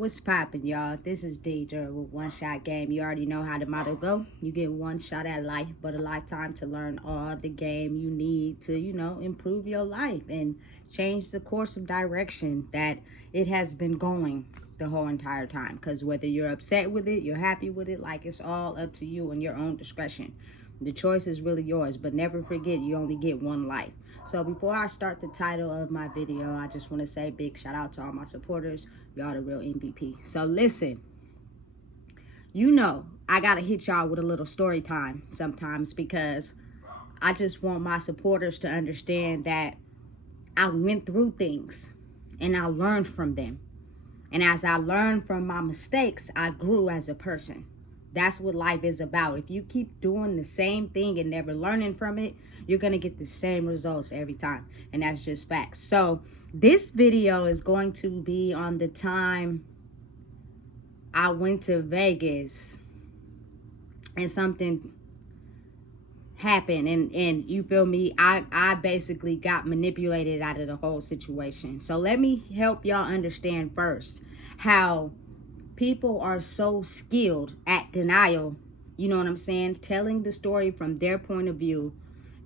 What's poppin', y'all? This is Deidre with One Shot Game. You already know how the motto go. You get one shot at life, but a lifetime to learn all the game you need to, improve your life and change the course of direction that it has been going the whole entire time. Because whether you're upset with it, you're happy with it, like it's all up to you and your own discretion. The choice is really yours, but never forget you only get one life. So before I start the title of my video, I just want to say big shout out to all my supporters. Y'all the real MVP. So listen, I got to hit y'all with a little story time sometimes because I just want my supporters to understand that I went through things and I learned from them. And as I learned from my mistakes, I grew as a person. That's what life is about. If you keep doing the same thing and never learning from it, you're going to get the same results every time. And that's just facts. So this video is going to be on the time I went to Vegas and something happened. And you feel me? I basically got manipulated out of the whole situation. So let me help y'all understand first how people are so skilled at denial, you know what I'm saying? Telling the story from their point of view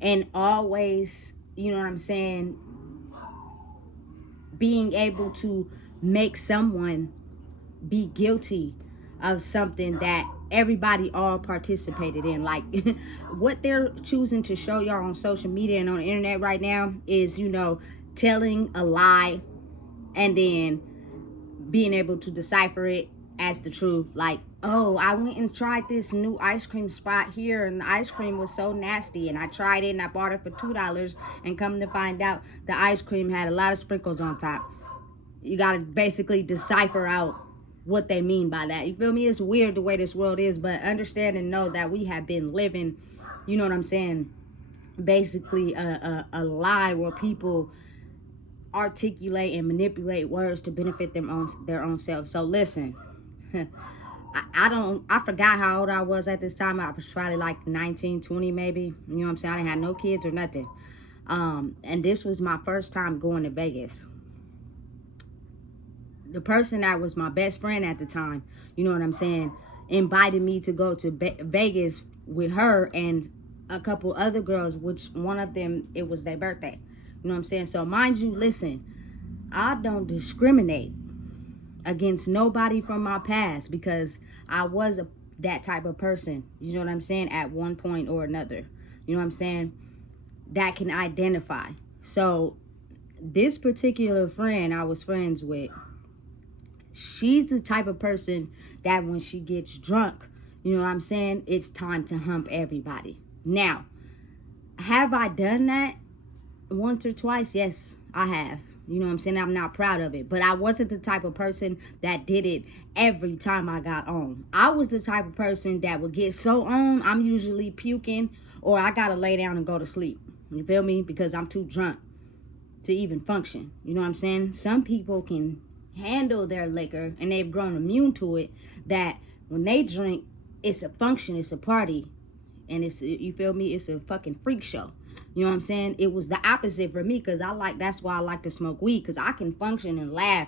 and always, you know what I'm saying, being able to make someone be guilty of something that everybody all participated in. Like what they're choosing to show y'all on social media and on the internet right now is, telling a lie and then being able to decipher it as the truth. Like, oh, I went and tried this new ice cream spot here and the ice cream was so nasty and I tried it and I bought it for $2 and come to find out the ice cream had a lot of sprinkles on top. You got to basically decipher out what they mean by that. You feel me? It's weird the way this world is, but understand and know that we have been living, you know what I'm saying, basically a lie where people articulate and manipulate words to benefit their own selves. So listen, I forgot how old I was at this time. I was probably like 19, 20 maybe. You know what I'm saying? I didn't have no kids or nothing. And this was my first time going to Vegas. The person that was my best friend at the time, you know what I'm saying, invited me to go to Vegas with her and a couple other girls, which one of them, it was their birthday. You know what I'm saying? So mind you, listen, I don't discriminate against nobody from my past because I was that type of person, you know what I'm saying, at one point or another, you know what I'm saying, that can identify. So this particular friend I was friends with, she's the type of person that when she gets drunk, you know what I'm saying, it's time to hump everybody. Now, have I done that once or twice? Yes, I have. You know what I'm saying? I'm not proud of it. But I wasn't the type of person that did it every time I got on. I was the type of person that would get so on, I'm usually puking or I got to lay down and go to sleep. You feel me? Because I'm too drunk to even function. You know what I'm saying? Some people can handle their liquor and they've grown immune to it, that when they drink, it's a function, it's a party. And it's, you feel me? It's a fucking freak show. You know what I'm saying? It was the opposite for me because that's why I like to smoke weed, because I can function and laugh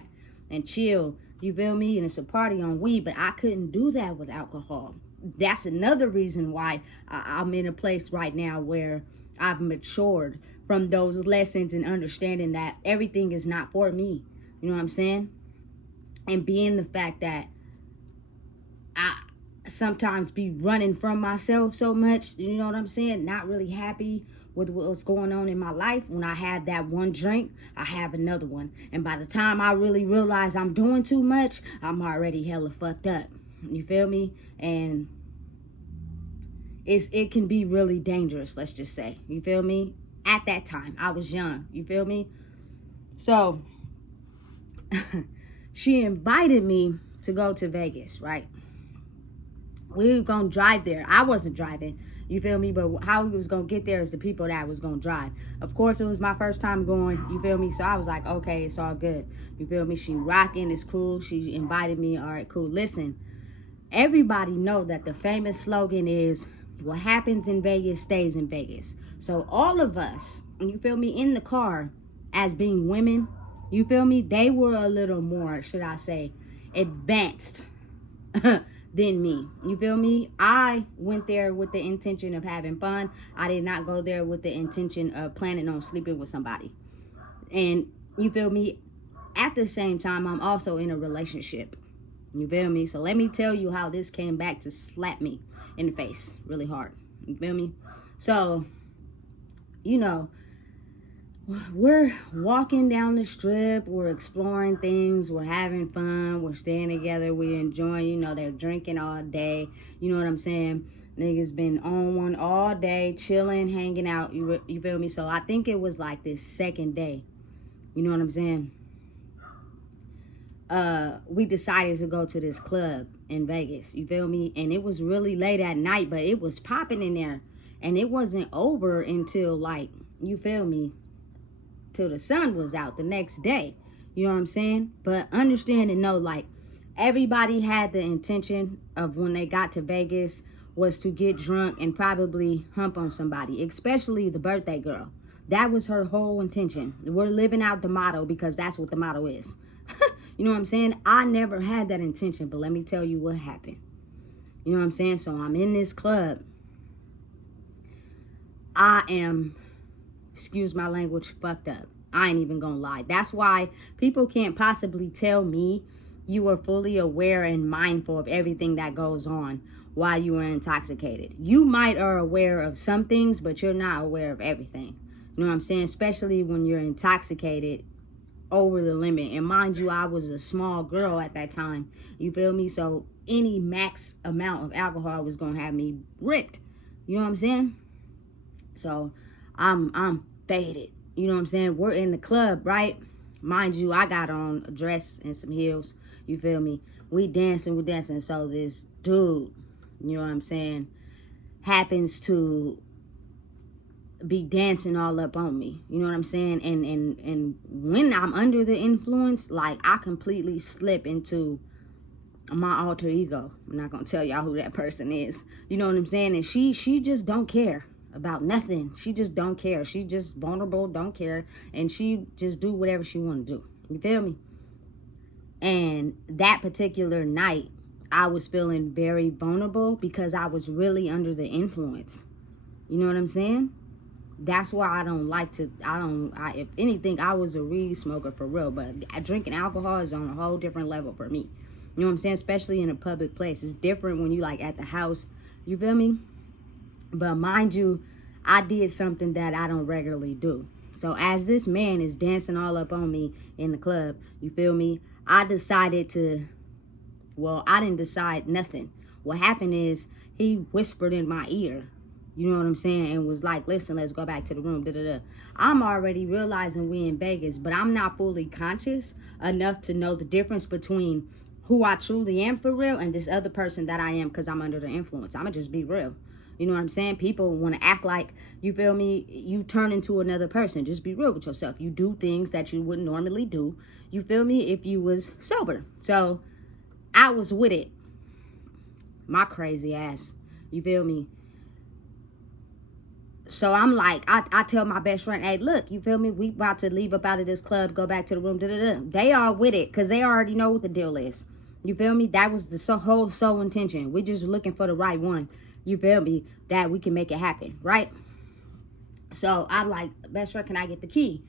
and chill. You feel me? And it's a party on weed, but I couldn't do that with alcohol. That's another reason why I'm in a place right now where I've matured from those lessons and understanding that everything is not for me. You know what I'm saying? And being the fact that I sometimes be running from myself so much, you know what I'm saying? Not really happy with what's going on in my life. When I have that one drink, I have another one. And by the time I really realize I'm doing too much, I'm already hella fucked up. You feel me? And it can be really dangerous, let's just say. You feel me? At that time, I was young. You feel me? So, she invited me to go to Vegas, right? We were going to drive there. I wasn't driving. You feel me? But how we was going to get there is the people that was going to drive. Of course, it was my first time going. You feel me? So I was like, okay, it's all good. You feel me? She rocking. It's cool. She invited me. All right, cool. Listen, everybody know that the famous slogan is, what happens in Vegas stays in Vegas. So all of us, you feel me, in the car as being women, you feel me? They were a little more, should I say, advanced than me. You feel me? I went there with the intention of having fun. I did not go there with the intention of planning on sleeping with somebody. And you feel me? At the same time, I'm also in a relationship. You feel me? So let me tell you how this came back to slap me in the face really hard. You feel me? So, you know, we're walking down the strip, we're exploring things, we're having fun, we're staying together, we're enjoying, you know, they're drinking all day, you know what I'm saying? Niggas been on one all day, chilling, hanging out, you feel me? So I think it was like this second day, you know what I'm saying? We decided to go to this club in Vegas, you feel me? And it was really late at night, but it was popping in there, and it wasn't over until, like, you feel me, till the sun was out the next day. You know what I'm saying? But understand and know, like, everybody had the intention of when they got to Vegas was to get drunk and probably hump on somebody, especially the birthday girl. That was her whole intention. We're living out the motto because that's what the motto is. You know what I'm saying? I never had that intention, but let me tell you what happened. You know what I'm saying? So I'm in this club. I am, excuse my language, fucked up. I ain't even gonna lie. That's why people can't possibly tell me you are fully aware and mindful of everything that goes on while you are intoxicated. You might are aware of some things, but you're not aware of everything. You know what I'm saying? Especially when you're intoxicated over the limit. And mind you, I was a small girl at that time. You feel me? So any max amount of alcohol was gonna have me ripped. You know what I'm saying? So I'm faded. You know what I'm saying? We're in the club, right? Mind you, I got on a dress and some heels. You feel me? We dancing. So this dude, you know what I'm saying, happens to be dancing all up on me. You know what I'm saying? And when I'm under the influence, like, I completely slip into my alter ego. I'm not gonna tell y'all who that person is. You know what I'm saying? And she just don't care about nothing. She just don't care. She just vulnerable, don't care, and she just do whatever she want to do. You feel me? And that particular night, I was feeling very vulnerable because I was really under the influence. You know what I'm saying? That's why I don't like to, if anything, I was a weed smoker for real, but drinking alcohol is on a whole different level for me. You know what I'm saying? Especially in a public place. It's different when you, like, at the house. You feel me? But mind you, I did something that I don't regularly do. So as this man is dancing all up on me in the club, you feel me, I decided to, well, I didn't decide nothing. What happened is he whispered in my ear, you know what I'm saying, and was like, listen, let's go back to the room, da-da-da. I'm already realizing we in Vegas, but I'm not fully conscious enough to know the difference between who I truly am for real and this other person that I am because I'm under the influence. I'm going to just be real. You know what I'm saying? People want to act like, you feel me, you turn into another person. Just be real with yourself. You do things that you wouldn't normally do, you feel me, if you was sober. So I was with it. My crazy ass. You feel me? So I'm like, I tell my best friend, hey, look, you feel me? We about to leave up out of this club, go back to the room. Da-da-da. They are with it because they already know what the deal is. You feel me? That was the whole soul intention. We're just looking for the right one. You feel me? That we can make it happen, right? So I'm like, best friend, can I get the key?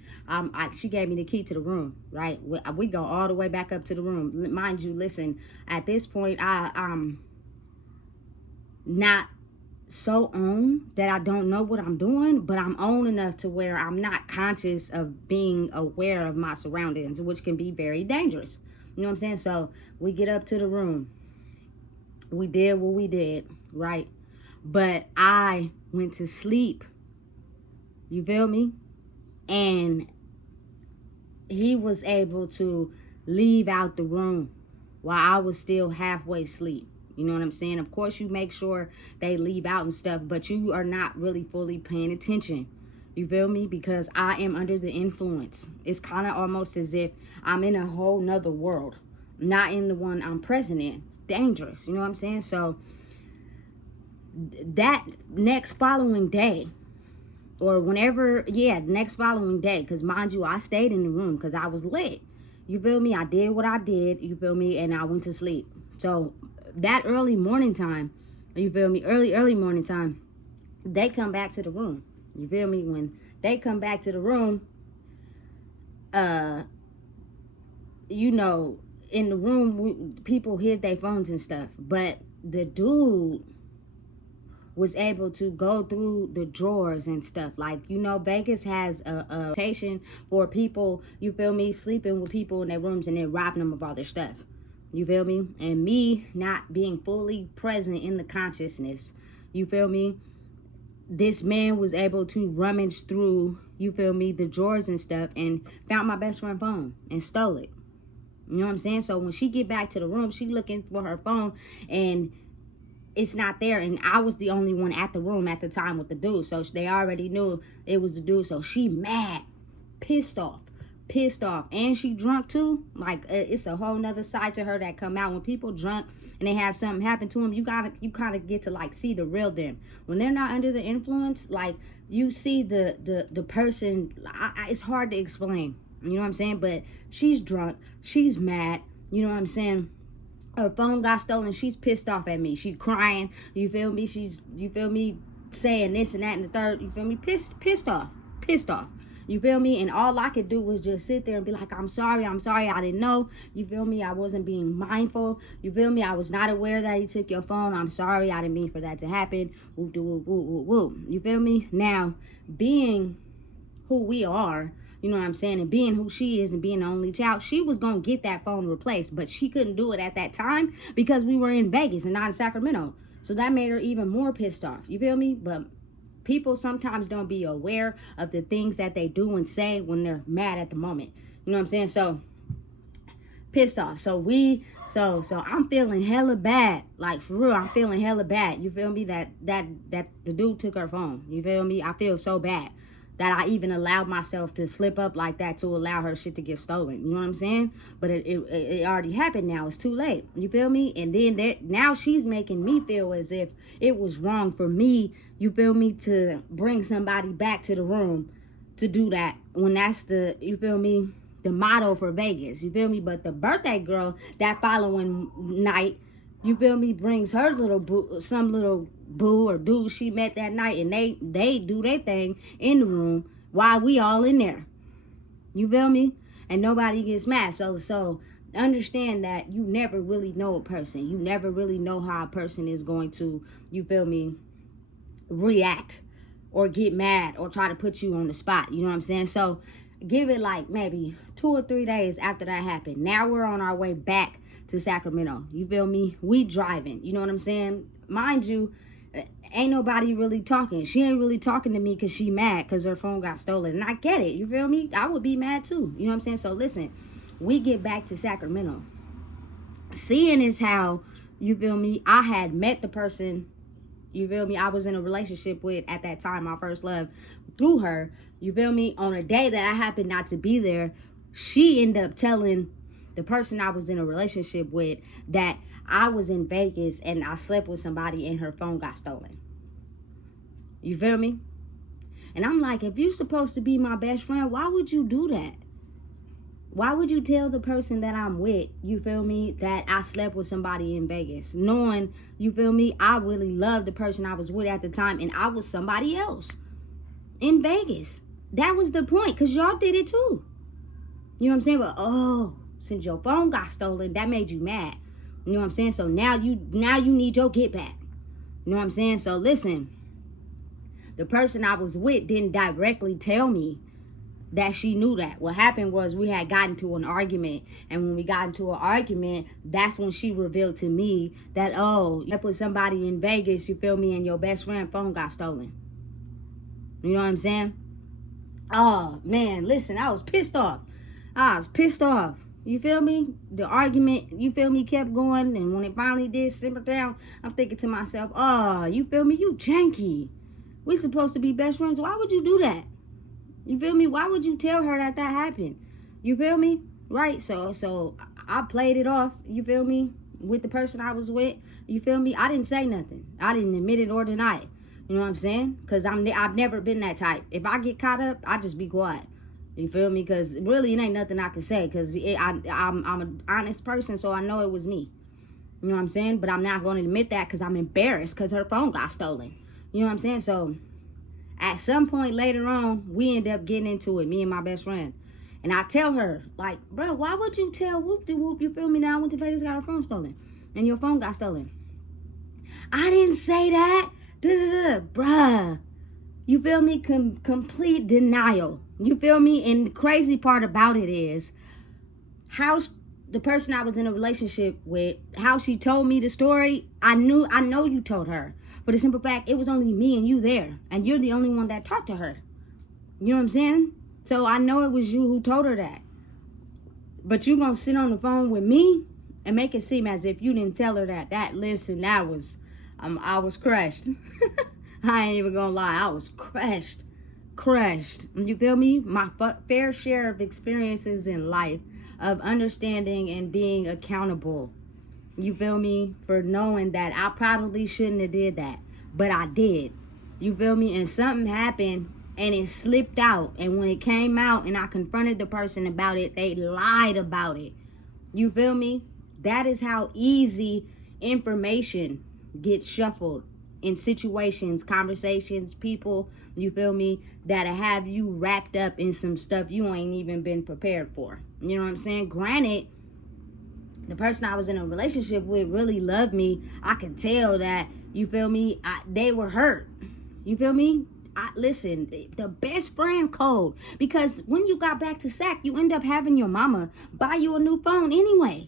She gave me the key to the room, right? We go all the way back up to the room. Mind you, listen, at this point, I'm not so on that I don't know what I'm doing, but I'm on enough to where I'm not conscious of being aware of my surroundings, which can be very dangerous. You know what I'm saying? So we get up to the room. We did what we did, right? But I went to sleep. You feel me? And he was able to leave out the room while I was still halfway asleep. You know what I'm saying? Of course, you make sure they leave out and stuff, but you are not really fully paying attention. You feel me? Because I am under the influence. It's kind of almost as if I'm in a whole nother world, not in the one I'm present in. Dangerous. You know what I'm saying? So that next following day, or whenever, next following day, because mind you, I stayed in the room because I was lit. You feel me? I did what I did, you feel me? And I went to sleep. So that early morning time, you feel me? Early morning time, they come back to the room. You feel me? When they come back to the room, you know, in the room, people hid their phones and stuff. But the dude was able to go through the drawers and stuff. Like, you know, Vegas has a rotation for people, you feel me, sleeping with people in their rooms and then robbing them of all their stuff. You feel me? And me not being fully present in the consciousness, you feel me? This man was able to rummage through, you feel me, the drawers and stuff and found my best friend's phone and stole it. You know what I'm saying? So when she get back to the room, she looking for her phone and it's not there, and I was the only one at the room at the time with the dude, so they already knew it was the dude. So she mad, pissed off, and she drunk too. Like, it's a whole nother side to her that come out when people drunk and they have something happen to them. You kind of get to like see the real them when they're not under the influence. Like, you see the person. It's hard to explain, you know what I'm saying? But she's drunk, she's mad, you know what I'm saying? Her phone got stolen. She's pissed off at me. She crying. You feel me? You feel me, saying this and that and the third. You feel me? Pissed off. You feel me? And all I could do was just sit there and be like, I'm sorry. I didn't know. You feel me? I wasn't being mindful. You feel me? I was not aware that he took your phone. I'm sorry. I didn't mean for that to happen. Woo, woo, woo, woo, woo. You feel me? Now, being who we are, you know what I'm saying, and being who she is and being the only child, she was going to get that phone replaced, but she couldn't do it at that time because we were in Vegas and not in Sacramento. So that made her even more pissed off. You feel me? But people sometimes don't be aware of the things that they do and say when they're mad at the moment. You know what I'm saying? So pissed off. So I'm feeling hella bad. Like, for real, I'm feeling hella bad. You feel me? That the dude took her phone. You feel me? I feel so bad that I even allowed myself to slip up like that to allow her shit to get stolen. You know what I'm saying? But it already happened now. It's too late. You feel me? And then now she's making me feel as if it was wrong for me, you feel me, to bring somebody back to the room to do that. When that's you feel me, the motto for Vegas. You feel me? But the birthday girl that following night, you feel me, brings her little boo, some little boo or dude she met that night, and they do their thing in the room while we all in there. You feel me? And nobody gets mad. So understand that you never really know a person. You never really know how a person is going to, you feel me, react or get mad or try to put you on the spot. You know what I'm saying? So give it like maybe 2 or 3 days after that happened. Now we're on our way back to Sacramento. You feel me? We driving. You know what I'm saying? Mind you, ain't nobody really talking. She ain't really talking to me because she mad because her phone got stolen. And I get it. You feel me? I would be mad too. You know what I'm saying? So listen, we get back to Sacramento. Seeing is how, you feel me, I had met the person, you feel me, I was in a relationship with at that time, my first love, through her. You feel me? On a day that I happened not to be there, she ended up telling the person I was in a relationship with that I was in Vegas and I slept with somebody and her phone got stolen. You feel me? And I'm like, if you're supposed to be my best friend, why would you do that? Why would you tell the person that I'm with, you feel me, that I slept with somebody in Vegas, knowing, you feel me, I really loved the person I was with at the time and I was somebody else in Vegas. That was the point, because y'all did it too. You know what I'm saying? But since your phone got stolen, that made you mad. You know what I'm saying? So now you need your get back. You know what I'm saying? So listen, the person I was with didn't directly tell me that she knew that. What happened was we had gotten to an argument, and when we got into an argument, that's when she revealed to me that, you put somebody in Vegas, you feel me, and your best friend phone got stolen. You know what I'm saying? Oh man, listen, I was pissed off. You feel me? The argument, you feel me, kept going, and when it finally did simmer down, I'm thinking to myself, you feel me, you janky. We supposed to be best friends. Why would you do that? You feel me? Why would you tell her that happened? You feel me? Right? So I played it off, you feel me, with the person I was with. You feel me? I didn't say nothing. I didn't admit it or deny it. You know what I'm saying? Because I've never been that type. If I get caught up, I just be quiet. You feel me? Because really, it ain't nothing I can say. Because I'm an honest person, so I know it was me. You know what I'm saying? But I'm not going to admit that because I'm embarrassed because her phone got stolen. You know what I'm saying? So at some point later on, we end up getting into it, me and my best friend. And I tell her, like, bro, why would you tell whoop-de-whoop, you feel me, now I went to Vegas, got her phone stolen. And your phone got stolen. I didn't say that. Da-da-da. Bruh. You feel me? Complete denial. You feel me? And the crazy part about it is how the person I was in a relationship with, how she told me the story, I know you told her. For the simple fact, it was only me and you there. And you're the only one that talked to her. You know what I'm saying? So I know it was you who told her that. But you gonna sit on the phone with me and make it seem as if you didn't tell her that. Listen, I was crushed. I ain't even gonna lie, I was crushed. You feel me? My fair share of experiences in life, of understanding and being accountable. You feel me? For knowing that I probably shouldn't have did that, but I did. You feel me? And something happened and it slipped out. And when it came out and I confronted the person about it, they lied about it. You feel me? That is how easy information gets shuffled in situations, conversations, people, you feel me, that have you wrapped up in some stuff you ain't even been prepared for. You know what I'm saying? Granted, the person I was in a relationship with really loved me. I could tell that, you feel me, they were hurt. You feel me? Listen, the best friend code. Because when you got back to SAC, you end up having your mama buy you a new phone anyway.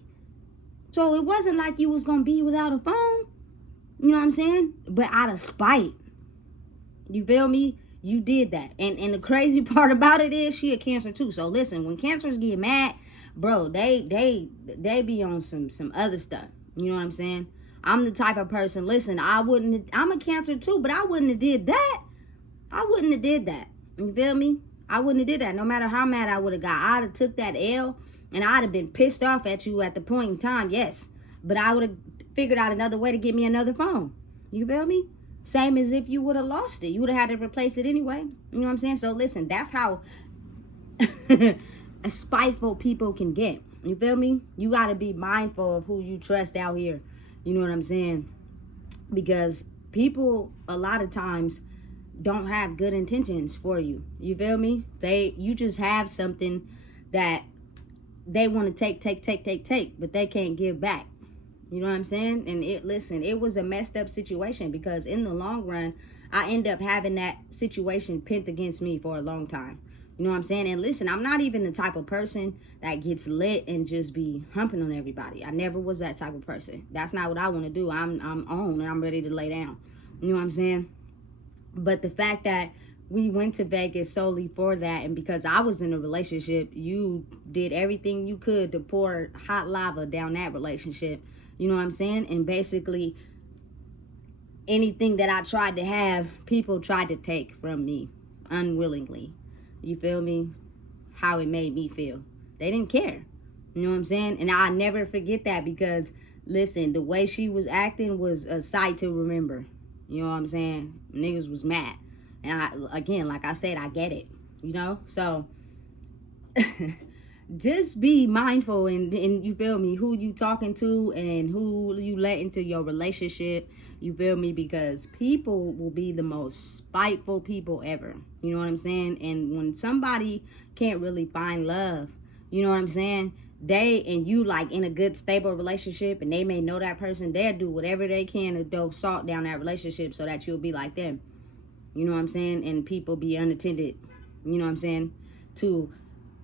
So it wasn't like you was going to be without a phone. You know what I'm saying? But out of spite. You feel me? You did that. And the crazy part about it is she a Cancer too. So listen, when Cancers get mad, bro, they be on some other stuff. You know what I'm saying? I'm the type of person, listen, I'm a Cancer too, but I wouldn't have did that. I wouldn't have did that. You feel me? I wouldn't have did that. No matter how mad I would have got, I'd have took that L and I'd have been pissed off at you at the point in time, yes. But I would have figured out another way to get me another phone. You feel me? Same as if you would have lost it. You would have had to replace it anyway. You know what I'm saying? So listen, that's how spiteful people can get. You feel me? You got to be mindful of who you trust out here. You know what I'm saying? Because people a lot of times don't have good intentions for you. You feel me? You just have something that they want to take, but they can't give back. You know what I'm saying? And it was a messed up situation because in the long run, I end up having that situation pent against me for a long time. You know what I'm saying? And listen, I'm not even the type of person that gets lit and just be humping on everybody. I never was that type of person. That's not what I want to do. I'm on and I'm ready to lay down. You know what I'm saying? But the fact that we went to Vegas solely for that, and because I was in a relationship, you did everything you could to pour hot lava down that relationship. You know what I'm saying? And basically, anything that I tried to have, people tried to take from me unwillingly. You feel me? How it made me feel. They didn't care. You know what I'm saying? And I'll never forget that because, listen, the way she was acting was a sight to remember. You know what I'm saying? Niggas was mad. And again, like I said, I get it. You know? So, just be mindful and you feel me, who you talking to and who you let into your relationship. You feel me? Because people will be the most spiteful people ever. You know what I'm saying? And when somebody can't really find love, you know what I'm saying? They and you like in a good stable relationship and they may know that person, they'll do whatever they can to throw salt down that relationship so that you'll be like them. You know what I'm saying? And people be unattended, you know what I'm saying, to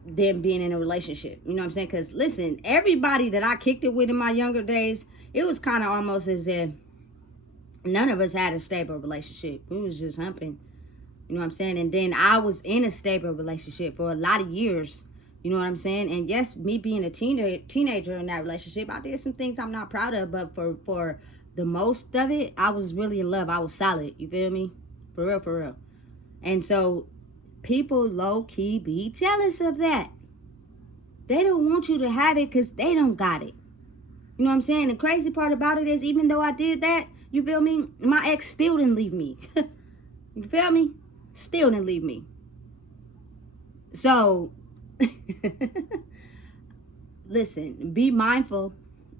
them being in a relationship. You know what I'm saying? Because listen, everybody that I kicked it with in my younger days, it was kind of almost as if none of us had a stable relationship. We was just humping. You know what I'm saying? And then I was in a stable relationship for a lot of years. You know what I'm saying? And yes, me being a teenager in that relationship, I did some things I'm not proud of. But for the most of it, I was really in love. I was solid. You feel me? For real, for real. And so people low-key be jealous of that. They don't want you to have it because they don't got it. You know what I'm saying? The crazy part about it is even though I did that, you feel me? My ex still didn't leave me. You feel me? Still didn't leave me. So, listen, be mindful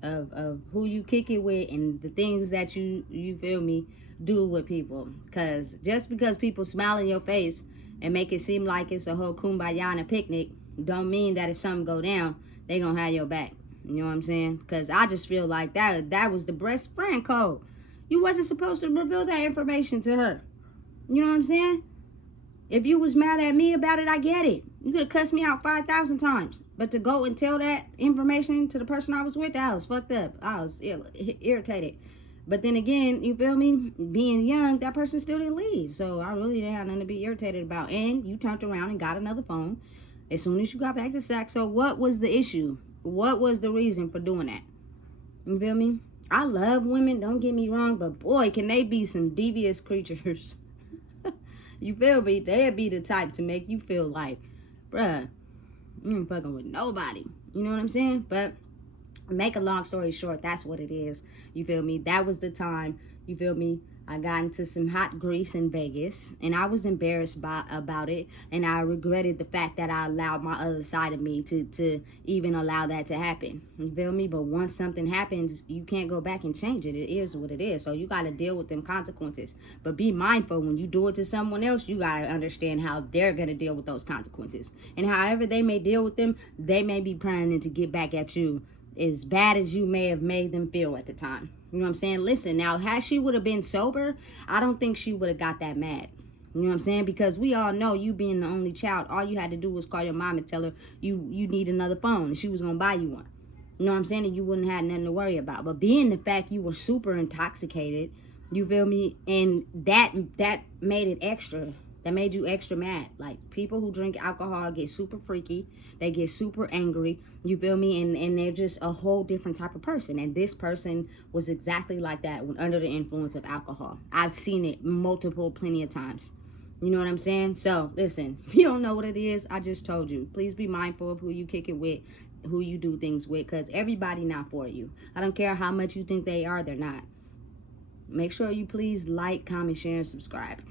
of who you kick it with and the things that you feel me, do with people. Because just because people smile in your face and make it seem like it's a whole kumbaya and a picnic, don't mean that if something go down, they gonna have your back. You know what I'm saying? Because I just feel like that was the best friend code. You wasn't supposed to reveal that information to her. You know what I'm saying? If you was mad at me about it, I get it. You could have cussed me out 5,000 times. But to go and tell that information to the person I was with, that was fucked up. I was irritated. But then again, you feel me? Being young, that person still didn't leave. So I really didn't have nothing to be irritated about. And you turned around and got another phone as soon as you got back to Sac. So what was the issue? What was the reason for doing that? You feel me? I love women, don't get me wrong. But boy, can they be some devious creatures. You feel me? They'd be the type to make you feel like, bruh, you ain't fucking with nobody. You know what I'm saying? But make a long story short, that's what it is. You feel me? That was the time, you feel me? I got into some hot grease in Vegas, and I was embarrassed about it, and I regretted the fact that I allowed my other side of me to even allow that to happen. You feel me? But once something happens, you can't go back and change it. It is what it is. So you got to deal with them consequences. But be mindful when you do it to someone else, you got to understand how they're going to deal with those consequences. And however they may deal with them, they may be planning to get back at you as bad as you may have made them feel at the time. You know what I'm saying? Listen, now, had she would have been sober, I don't think she would have got that mad. You know what I'm saying? Because we all know, you being the only child, all you had to do was call your mom and tell her you need another phone, and she was going to buy you one. You know what I'm saying? And you wouldn't have nothing to worry about. But being the fact you were super intoxicated, you feel me? And that made it extra. That made you extra mad. Like, people who drink alcohol get super freaky. They get super angry. You feel me? And they're just a whole different type of person. And this person was exactly like that when under the influence of alcohol. I've seen it plenty of times. You know what I'm saying? So, listen, if you don't know what it is, I just told you. Please be mindful of who you kick it with, who you do things with, because everybody not for you. I don't care how much you think they are, they're not. Make sure you please like, comment, share, and subscribe.